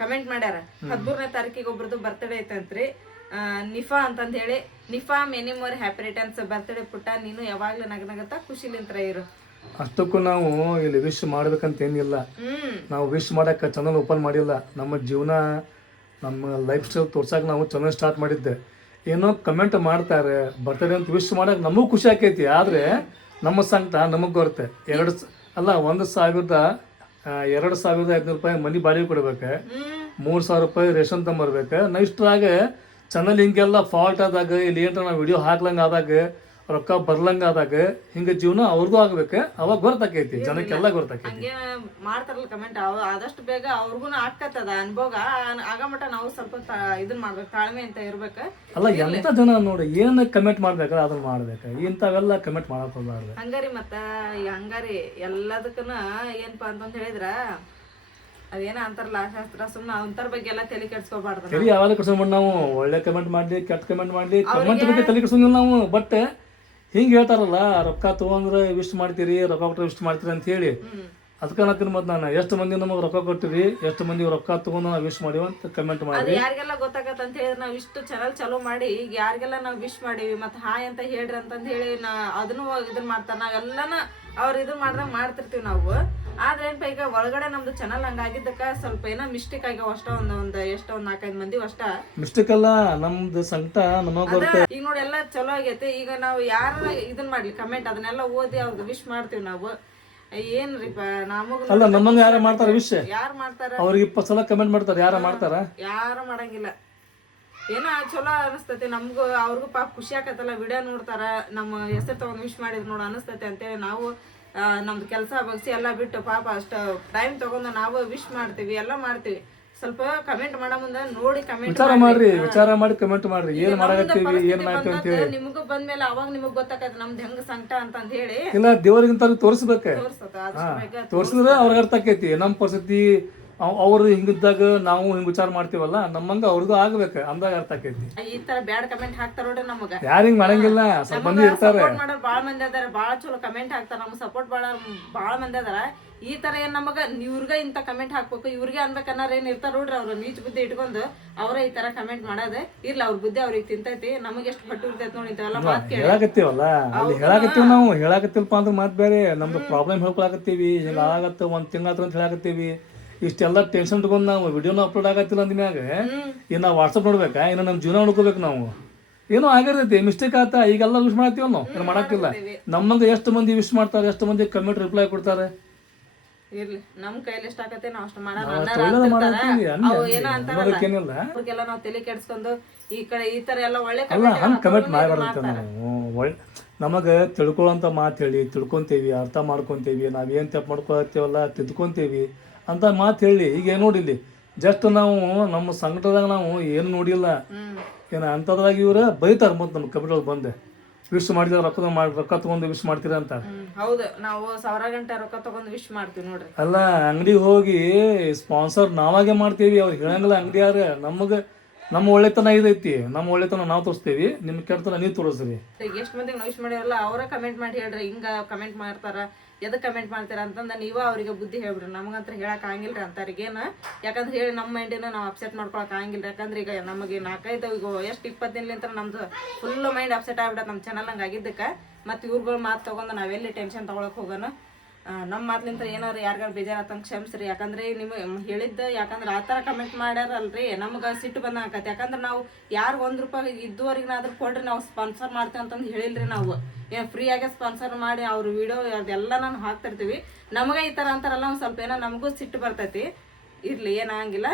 ಕಮೆಂಟ್ ಮಾಡ್ಯಾರ 13ನೇ ತಾರೀಕಿಗೆ ಒಬ್ರದ್ದು ಬರ್ತ್ಡೇ ಐತಂತ್ರಿ, ನಿಫಾ ಅಂತಂದ್ ಹೇಳಿ. Nipah many more happy returns birthday ಪುಟ್ಟ, ನೀನು ಯಾವಾಗ್ಲೂ ನಗನಗತ್ತ ಖುಷಿಲಿಂತ್ರ ಇರು. ಅಷ್ಟಕ್ಕೂ ನಾವು ಇಲ್ಲಿ ವಿಶ್ ಮಾಡ್ಬೇಕಂತ ಏನಿಲ್ಲ, ನಾವು ವಿಶ್ ಮಾಡಕ್ಕೆ ಚಾನಲ್ ಓಪನ್ ಮಾಡಿಲ್ಲ. ನಮ್ಮ ಜೀವನ ನಮ್ಮ ಲೈಫ್ ಸ್ಟೈಲ್ ತೋರ್ಸಕ್ಕೆ ನಾವು ಚಾನಲ್ ಸ್ಟಾರ್ಟ್ ಮಾಡಿದ್ದೆ. ಏನೋ ಕಮೆಂಟ್ ಮಾಡ್ತಾರೆ ಬರ್ತಡೇ ಅಂತ ವಿಶ್ ಮಾಡಕ್ಕೆ ನಮಗೂ ಖುಷಿ ಆಕೈತಿ, ಆದರೆ ನಮ್ಮ ಸಂಕಟ ನಮಗೆ ಬರುತ್ತೆ. 1,500 ರೂಪಾಯಿ ಮನಿ ಬಾಡಿಗೆ ಕೊಡ್ಬೇಕು, 3,000 ರೂಪಾಯಿ ರೇಷನ್ ತಂಬರ್ಬೇಕು ನಾ ಇಷ್ಟ್ರಾಗ ಚಾನಲ್ ಹಿಂಗೆಲ್ಲ ಫಾಲ್ಟ್ ಆದಾಗ ಇಲ್ಲಿ ಏನಾರ ನಾವು ವಿಡಿಯೋ ಹಾಕ್ಲಂಗೆ ಆದಾಗ ರೊಕ್ಕ ಬರ್ಲಂಗೆ ಆದಾಗ ಹಿಂಗೆ ಜೀವನ ಅವ್ರದ್ದು ಆಗ್ಬೇಕು ಅವಾಗ ಗೊತ್ತಾಕೈತಿ ಜನಕ್ಕೆಲ್ಲ ಗೊತ್ತಾಕೈತಿ. ಹಂಗೆ ಮಾಡ್ತಾರಲ್ಲ ಕಮೆಂಟ್ ಆದಷ್ಟು ಬೇಗ ಅವ್ರಿಗೂ ಆಕತ್ತದ ಅನುಭವ ಆಗಮಟ ನಾವು ಸ್ವಲ್ಪ ಇದನ್ನ ಮಾಡ್ಬೇಕು, ತಾಳ್ಮೆ ಅಂತ ಇರ್ಬೇಕು. ಅಲ್ಲ ಎಂತ ಜನ ನೋಡಿ ಏನು ಕಮೆಂಟ್ ಮಾಡ್ಬೇಕಲ್ಲ ಅದನ್ನ ಮಾಡ್ಬೇಕು, ಇಂಥವೆಲ್ಲ ಕಮೆಂಟ್ ಮಾಡಕ್ ಹೋಗ್ಬಾರ್ದು. ಹಂಗಾರಿ ಮತ್ತ ಈಗ ಹಂಗಾರಿ ಎಲ್ಲದಕ್ಕನ ಏನಪ್ಪಾ ಅಂತಂದ್ ಹೇಳಿದ್ರ ಅದೇನ ಅಂತಾರಲ್ಲ ಶಾಸ್ತ್ರ, ಸುಮ್ಮನೆ ಅಂತರ ಬಗ್ಗೆ ಎಲ್ಲ ತಲೆ ಕೆಡ್ಸ್ಕೊಬಾರ್ದು. ಸರಿ ಯಾವಾಗ ಕಳ್ಸೋಣ ನಾವು ಒಳ್ಳೆ ಕಮೆಂಟ್ ಮಾಡ್ಲಿ ಕೆಟ್ಟ ಕಮೆಂಟ್ ಮಾಡ್ಲಿ ಕಮೆಂಟ್ ಬಗ್ಗೆ ತಲೆ ಕೆಡ್ಸೋಂಗಿಲ್ಲ ನಾವು. ಬಟ್ ಹಿಂಗೆ ಹೇಳ್ತಾರಲ್ಲ ರೊಕ್ಕ ತೊಗೊಂಡ್ರೆ ವಿಶ್ ಮಾಡ್ತೀರಿ, ರೊಕ್ಕ ಕೊಟ್ಟರೆ ವಿಶ್ ಮಾಡ್ತೀರಿ ಅಂತ ಹೇಳಿ ಅದಕ್ಕೆ ಅನ್ನತ್ತೀನಿ. ಮತ್ತೆ ನಾನು ಎಷ್ಟು ಮಂದಿ ನಮಗೆ ರೊಕ್ಕ ಕೊಟ್ಟಿರಿ, ಎಷ್ಟು ಮಂದಿ ರೊಕ್ಕ ತೊಗೊಂಡು ನಾವು ವಿಶ್ ಮಾಡಿವಿ ಅಂತ ಕಮೆಂಟ್ ಅದು ಮಾಡಿ. ಯಾರಿಗೆಲ್ಲ ಗೊತ್ತಾಗತ್ತ ಅಂತ ಹೇಳಿದ್ರೆ ನಾವ್ ಇಷ್ಟು ಚಾನಲ್ ಚಾಲೂ ಮಾಡಿ ಈಗ ಯಾರಿಗೆಲ್ಲ ನಾವ್ ವಿಶ್ ಮಾಡಿವಿ ಮತ್ತೆ ಹಾಯ್ ಅಂತ ಹೇಳ್ರಿ ಅಂತಂದ್ ಹೇಳಿ ಅದನ್ನು ಇದನ್ ಮಾಡ್ತಾರ. ನಾವೆಲ್ಲನ ಅವ್ರು ಇದನ್ ಮಾಡ್ದಂಗ ಮಾಡ್ತಿರ್ತೀವಿ ನಾವು. ಆದ್ರೆ ಏನಪ್ಪ ಈಗ ಒಳಗಡೆ ನಮ್ದು ಚಾನಲ್ ಹಂಗಾಗಿದ್ದಕ್ಕ ಸ್ವಲ್ಪ ಏನೋ ಮಿಸ್ಟೇಕ್ ಆಗ್ಯಾವ ಅಷ್ಟ. ಒಂದ್ ಎಷ್ಟೋ 4-5 ಮಂದಿ ಅಷ್ಟ ಮಿಸ್ಟೇಕ್ ಅಲ್ಲ, ನಮ್ದು ಸಂಕಟ ನಮಗ್ ಬರುತ್ತೆ. ಈಗ ನೋಡಿ ಎಲ್ಲ ಚಲೋ ಆಗೈತೆ. ಈಗ ನಾವು ಯಾರ ಇದನ್ ಮಾಡ್ಲಿ ಕಮೆಂಟ್ ಅದನ್ನೆಲ್ಲ ಓದಿ ಅವ್ರಿಗೆ ವಿಶ್ ಮಾಡ್ತೀವಿ ನಾವು. ಏನ್ರಿಪ್ಪ ನಮಗ ಅಲ್ಲ ನಮ್ಮಂಗ ಯಾರ ಮಾಡ್ತಾರ ವಿಷಯ, ಯಾರು ಮಾಡ್ತಾರ ಅವ್ರಿಗೆ 20 ಸಲ ಕಮೆಂಟ್ ಮಾಡ್ತಾರೆ, ಯಾರ ಮಾಡ್ತಾರ? ಯಾರು ಮಾಡಂಗಿಲ್ಲ. ಏನೋ ಚಲೋ ಅನಿಸ್ತೈತಿ ನಮ್ಗೂ, ಅವ್ರಿಗೂ ಪಾಪ ಖುಷಿ ಆಕತ್ತಲ್ಲ ವಿಡಿಯೋ ನೋಡ್ತಾರ, ನಮ್ಮ ಹೆಸರು ತಗೊಂಡ್ ವಿಶ್ ಮಾಡಿದ್ರು ನೋಡು ಅನಿಸ್ತೈತಿ ಅಂತೇಳಿ ನಾವು ನಮ್ದು ಕೆಲಸ ಬಗ್ಸಿ ಎಲ್ಲ ಬಿಟ್ಟು ಪಾಪ ಅಷ್ಟು ಟೈಮ್ ತಗೊಂಡು ನಾವು ವಿಶ್ ಮಾಡ್ತೀವಿ ಎಲ್ಲ ಮಾಡ್ತೀವಿ. ಸ್ವಲ್ಪ ಕಮೆಂಟ್ ಮಾಡೋ ಮುಂದೆ ನೋಡಿ ಕಮೆಂಟ್ ವಿಚಾರ ಮಾಡ್ರಿ, ವಿಚಾರ ಮಾಡಿ ಕಮೆಂಟ್ ಮಾಡ್ರಿ. ಏನ್ ಮಾಡಕತ್ತೀವಿ ಏನ್ ಮಾಡ್ತೀವಿ ಅಂತ ಹೇಳಿ ನಿಮಗೂ ಬಂದ್ಮೇಲೆ ಅವಾಗ ನಿಮಗ್ ಗೊತ್ತಾಗತ್ತೆ ನಮ್ದು ಹೆಂಗ್ ಸಂಕಟ ಅಂತ ಹೇಳಿ. ಇಲ್ಲ ದೇವ್ರಿಗಿಂತ ತೋರಿಸ್ಬೇಕು, ತೋರ್ಸತ್ತ ತೋರಿಸಿದ್ರೆ ಅವ್ರಿಗೆ ಅರ್ಥ ಆಕೈತಿ ನಮ್ಮ ಪರಿಸ್ಥಿತಿ. ಅವ್ರು ಹಿಂಗಿದ್ದಾಗ ನಾವು ಹಿಂಗ್ ವಿಚಾರ ಮಾಡ್ತೀವಲ್ಲ ನಮ್ಮಂಗ ಅವ್ರಿಗೂ ಆಗ್ಬೇಕು ಅಂದಾಗ ಅರ್ಥ ಆಕೈತಿ. ಈ ತರ ಬ್ಯಾಡ್ ಕಮೆಂಟ್ ಹಾಕ್ತಾರ ನೋಡ್ರಿ ನಮಗ. ಯಾರು ಹಿಂಗ್ ಮಾಡಂಗಿಲ್ಲ, ಸ್ವಲ್ಪ ಮಂದಿ ಇರ್ತಾರೆ. ಸಪೋರ್ಟ್ ಮಾಡೋರು ಬಾಳ ಮಂದಿ ಅದಾರ, ಬಾಳ ಚಲೋ ಕಮೆಂಟ್ ಹಾಕ್ತಾರ, ನಮ್ಗೆ ಸಪೋರ್ಟ್ ಬಾಳ ಮಂದಿ ಅದಾರ. ಈ ತರ ಏನ್ ನಮಗ ಇವ್ರಿಗ ಇಂತ ಕಮೆಂಟ್ ಹಾಕ್ಬೇಕು ಇವ್ರಿಗೆ ಅನ್ಬೇಕನ್ನಾರ ಏನ್ ಇರ್ತಾರ ನೋಡ್ರಿ, ಅವ್ರು ನೀಚ್ ಬುದ್ಧಿ ಇಟ್ಕೊಂಡು ಅವ್ರ ಈ ತರ ಕಮೆಂಟ್ ಮಾಡೋದೇ ಇರ್ಲ. ಅವ್ರ ಬುದ್ಧಿ ಅವ್ರಿಗೆ ತಿಂತೈತಿ, ನಮಗೆ ಎಷ್ಟು ಪಟ್ಟು ಇರ್ತೈತಿ ನೋಡಿ ಇಂಥವೆಲ್ಲ ಮಾತ್ ಕೇಳಿ. ಹೇಳಾಕತ್ತೀವಲ್ಲ ಅಲ್ಲಿ ಹೇಳಾಕತ್ತೀವಿ ನಾವು. ಹೇಳಾಕತ್ತಿಲ್ಪ ಅಂದ್ರೆ ಮಾತು ಬೇರೆ, ನಮ್ದು ಪ್ರಾಬ್ಲಮ್ ಹೇಳ್ಕೊಳಕತ್ತೀವಿ, ಹಿಂಗ ಆಗತ್ತ 1 ತಿಂಗಳ ಅಂತ ಹೇಳಾಕತ್ತೀವಿ. ಇಷ್ಟೆಲ್ಲ ಟೆನ್ಷನ್ ತಗೊಂಡ್ ನಾವು ವಿಡಿಯೋನ ಅಪ್ಲೋಡ್ ಆಗತ್ತಿಲ್ಲ ಅಂದ್ಮ್ಯಾಗ ಏನ್ ನಾವು ವಾಟ್ಸಪ್ ನೋಡ್ಬೇಕಾ, ಏನೋ ನಮ್ಮ ಜೀವನ ನೋಡ್ಕೋಬೇಕು ನಾವು. ಏನೋ ಆಗಿರ್ತೈತಿ ಮಿಸ್ಟೇಕ್ ಆತ, ಈಗೆಲ್ಲ ವಿಶ್ ಮಾಡ್ತೀವ ನಾವು, ಏನು ಮಾಡಕ್ಕಿಲ್ಲ. ನಮ್ಮಂಗ ಎಷ್ಟು ಮಂದಿ ವಿಶ್ ಮಾಡ್ತಾರೆ, ಎಷ್ಟು ಮಂದಿ ಕಮೆಂಟ್ ರಿಪ್ಲೈ ಕೊಡ್ತಾರೆ. ಇರ್ಲಿ ನಮ್ ಕೈಲಿ ಎಷ್ಟ್ ಆಕತ್ತೆ ನಾವ್ ಅಷ್ಟು ಮಾಡೋಣ. ಅವ್ರಿಗೆಲ್ಲ ನಾವ್ ತಲೆ ಕೆಡ್ಸ್ಕೊಂಡು ಈ ಕಡೆ ಈ ತರ ಎಲ್ಲ ಒಳ್ಳೆ ಅಲ್ಲ ಹಂಗೆ ಕಮೆಂಟ್ ಮಾಡಬಾರ್ದಂತ ನಾವು. ಒಳ್ಳೆ ನಮಗೆ ತಿಳ್ಕೊಳ್ಳೋಂಥ ಮಾತು ಹೇಳಿ ತಿಳ್ಕೊಂತೇವಿ, ಅರ್ಥ ಮಾಡ್ಕೊತೇವಿ, ನಾವೇನು ತಪ್ಪು ಮಾಡ್ಕೊಳ್ತೇವಲ್ಲ ತಿದ್ಕೊಂತೇವಿ ಅಂತ ಮಾತು ಹೇಳಿ. ಈಗ ನೋಡಿಲ್ಲಿ ಜಸ್ಟ್ ನಾವು ನಮ್ಮ ಸಂಕಟದಾಗ ನಾವು ಏನು ನೋಡಿಲ್ಲ, ಏನು ಅಂಥದ್ರಾಗ ಇವ್ರ ಬೈತಾರ ಮತ್ತು ನಮ್ಮ ಕಮೆಂಟ್ ಬಂದೆ ವಿಶ್ ಮಾಡಿದ್ರೆ ರೊಕ್ಕ ತಗೊಂಡು ವಿಶ್ ಮಾಡ್ತೀರಾ ಅಂತ. ಹೌದು, ನಾವು 1000 ಗಂಟೆ ರೊಕ್ಕ ತಗೊಂಡು ವಿಶ್ ಮಾಡ್ತೀವಿ ನೋಡ್ರಿ. ಅಲ್ಲ ಅಂಗಡಿಗೆ ಹೋಗಿ ಸ್ಪಾನ್ಸರ್ ನಾವಾಗೆ ಮಾಡ್ತೀವಿ, ಅವ್ರಿಗೆ ಹೇಳಂಗಿಲ್ಲ ಅಂಗಡಿ ಯಾರ. ನಮ್ಮ ಒಳ್ಳೆತನ ಇದೈತಿ, ನಮ್ಮ ಒಳ್ಳೆತನ ನಾವು ತೋರಿಸ್ತೀವಿ, ನಿಮ್ ಕೆಟ್ಟತನ ನೀವು ತೋರಿಸ್ರಿ. ಈಗ ಎಷ್ಟು ಮಂದಿಗೆ ನಾವು ವಿಶ್ ಮಾಡಿರಲ್ಲ ಅವರ ಕಮೆಂಟ್ ಮಾಡಿ ಹೇಳ್ರಿ, ಹಿಂಗ ಕಮೆಂಟ್ ಮಾಡ್ತಾರ ಎದಕ್ ಕಮೆಂಟ್ ಮಾಡ್ತಾರ ಅಂತಂದ ನೀವ ಅವ್ರಿಗೆ ಬುದ್ಧಿ ಹೇಳ್ಬಿಡ್ರಿ. ನಮಗಂತ್ರ ಹೇಳಕ್ ಆಗಿಲ್ರಿ ಅಂತವ್ರಿಗೇನ, ಯಾಕಂದ್ರೆ ಹೇಳಿ ನಮ್ಮ ಮೈಂಡಿನ ನಾವು ಅಪ್ಸೆಟ್ ಮಾಡ್ಕೊಳಕ್ ಆಗಿಲ್ರಿ. ಯಾಕಂದ್ರೆ ಈಗ ನಮಗೆ 4-5 ಈಗ ಎಷ್ಟು 20 ದಿನಲಿಂತ ನಮ್ದು ಫುಲ್ ಮೈಂಡ್ ಅಪ್ಸೆಟ್ ಆಗ್ಬಿಡತ್ತೆ ನಮ್ಮ ಚಾನಲ್ ಹಂಗೆ ಆಗಿದ್ದಕ್ಕೆ. ಮತ್ತು ಇವ್ರುಗಳ ಮಾತು ತಗೊಂಡು ನಾವೆಲ್ಲಿ ಟೆನ್ಷನ್ ತೊಗೊಳಕ್ ಹೋಗೋಣ. ನಮ್ಮ ಮಾತ್ಲಿಂತ ಏನಾರು ಯಾರಿಗಾರು ಬೇಜಾರತ್ತಂಗೆ ಕ್ಷಮಿಸ್ರಿ. ಯಾಕಂದ್ರೆ ನಿಮಗೆ ಹೇಳಿದ್ದ, ಯಾಕಂದ್ರೆ ಆ ಥರ ಕಮೆಂಟ್ ಮಾಡ್ಯಾರಲ್ರಿ ನಮ್ಗೆ ಸಿಟ್ಟು ಬಂದಾಕತ್ತೆ. ಯಾಕಂದ್ರೆ ನಾವು ಯಾರು ₹1 ಇದುವರೆಗಿನಾದ್ರೂ ಕೊಡ್ರಿ ನಾವು ಸ್ಪಾನ್ಸರ್ ಮಾಡ್ತೀವಿ ಅಂತಂದು ಹೇಳಿಲ್ರಿ. ನಾವು ಏನು ಫ್ರೀಯಾಗೆ ಸ್ಪಾನ್ಸರ್ ಮಾಡಿ ಅವ್ರ ವಿಡಿಯೋ ಅದೆಲ್ಲ ನಾನು ಹಾಕ್ತಿರ್ತೀವಿ. ನಮಗೆ ಈ ಥರ ಅಂತಾರಲ್ಲ ಒಂದು ಸ್ವಲ್ಪ ಏನೋ ನಮಗೂ ಸಿಟ್ಟು ಬರ್ತೈತಿ. ಇರಲಿ, ಏನಾಗಿಲ್ಲ.